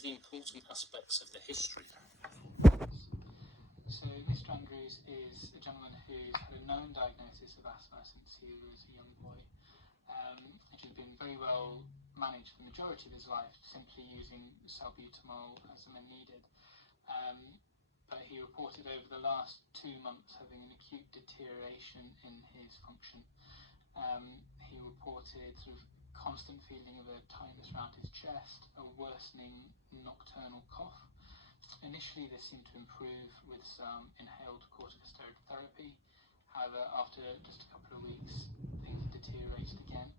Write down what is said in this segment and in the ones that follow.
summarise the important aspects of the history. So Mr. Andrews is a gentleman who's had a known diagnosis of asthma since he was a young boy, which has been very well managed for the majority of his life, simply using salbutamol as and when needed. But he reported over the last 2 months having an acute deterioration in his function. He reported sort of constant feeling of a tightness around his chest, a worsening nocturnal cough. Initially, this seemed to improve with some inhaled corticosteroid therapy. However, after just a couple of weeks, things deteriorated again,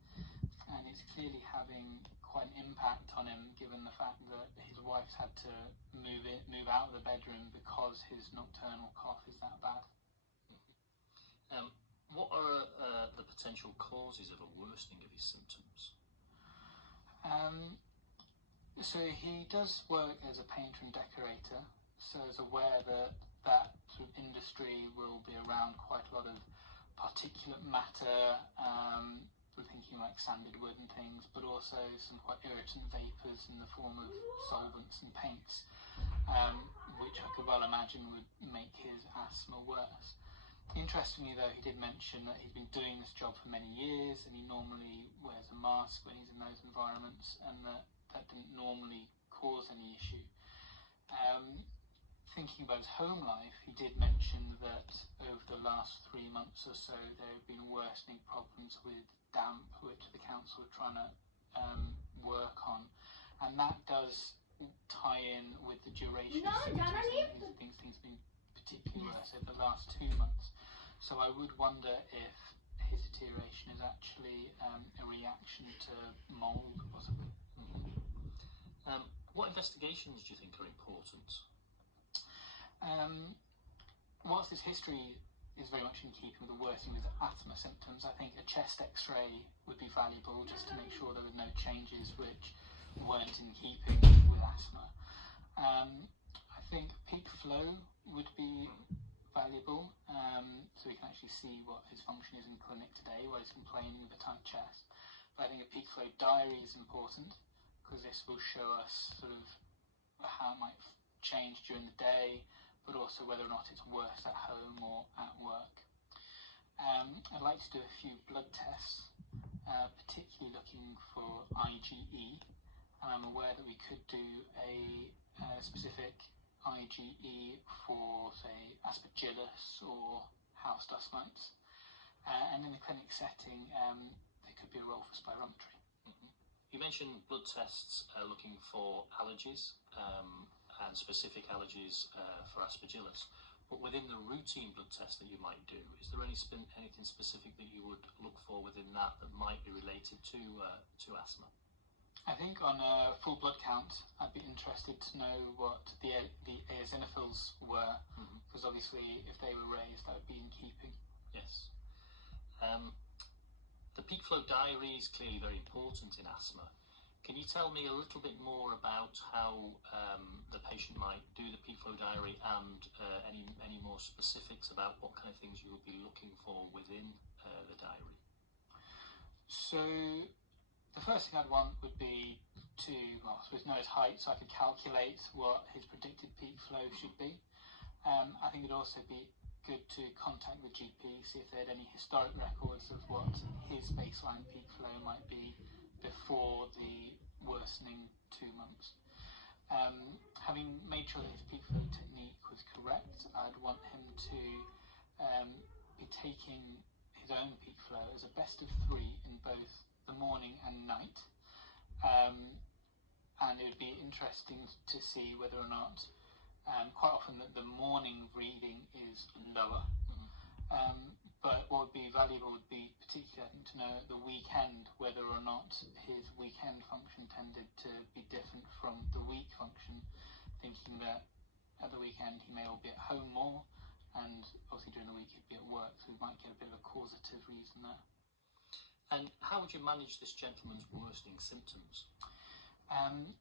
and it's clearly having quite an impact on him, given the fact that his wife's had to move out of the bedroom because his nocturnal cough is that bad. What are the potential causes of a worsening of his symptoms? So he does work as a painter and decorator, so is aware that that sort of industry will be around quite a lot of particulate matter, we're thinking like sanded wood and things, but also some quite irritant vapours in the form of solvents and paints, which I could well imagine would make his asthma worse. Interestingly though, he did mention that he's been doing this job for many years and he normally wears a mask when he's in those environments, and that didn't normally cause any issue. Thinking about his home life, he did mention that over the last 3 months or so there have been worsening problems with damp, which the council are trying to work on, and that does tie in with the duration of symptoms. Things have been particularly worse over the last 2 months. So I would wonder if his deterioration is actually a reaction to mould, possibly. What investigations do you think are important? Whilst his history is very much in keeping with the worsening with asthma symptoms, I think a chest x-ray would be valuable just to make sure there were no changes which weren't in keeping with asthma. I think peak flow would be valuable, so we can actually see what his function is in clinic today, while he's complaining of a tight chest. But I think a peak flow diary is important, because this will show us sort of how it might change during the day, but also whether or not it's worse at home or at work. I'd like to do a few blood tests, particularly looking for IgE, and I'm aware that we could do a specific IgE for, say, aspergillus or house dust mites, and in the clinic setting there could be a role for spirometry. You mentioned blood tests looking for allergies and specific allergies for aspergillus, but within the routine blood test that you might do, is there anything specific that you would look for within that might be related to asthma? I think on a full blood count, I'd be interested to know what the eosinophils were, because obviously if they were raised, that would be in keeping. Yes. The peak flow diary is clearly very important in asthma. Can you tell me a little bit more about how the patient might do the peak flow diary, and any more specifics about what kind of things you would be looking for within the diary? So the first thing I'd want would be to, well, I suppose, know his height, so I could calculate what his predicted peak flow should be. I think it'd also be good to contact the GP, see if they had any historic records of what his baseline peak flow might be before the worsening 2 months. Having made sure that his peak flow technique was correct, I'd want him to be taking his own peak flow as a best of 3 in both the morning and night, and it would be interesting to see whether or not quite often the morning reading is lower, but what would be valuable would be particularly, I think, to know at the weekend whether or not his weekend function tended to be different from the week function, thinking that at the weekend he may all be at home more, and obviously during the week he'd be at work, so we might get a bit of a causative reason there. And how would you manage this gentleman's worsening symptoms?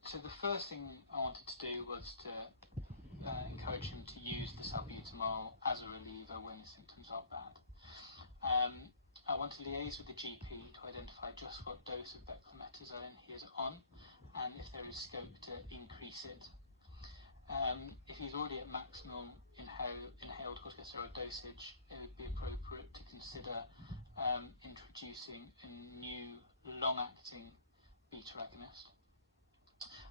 So the first thing I wanted to do was to encourage him to use the salbutamol as a reliever when his symptoms are bad. I want to liaise with the GP to identify just what dose of beclometazone he is on and if there is scope to increase it. If he's already at maximal inhaled corticosteroid dosage, it would be appropriate to consider introducing a new long-acting beta agonist.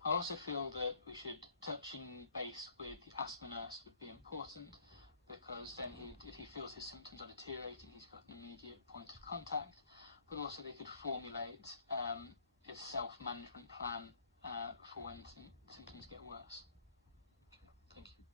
I also feel that we should touching base with the asthma nurse would be important, because then if he feels his symptoms are deteriorating, he's got an immediate point of contact, but also they could formulate a self-management plan for when symptoms get worse. Okay, thank you.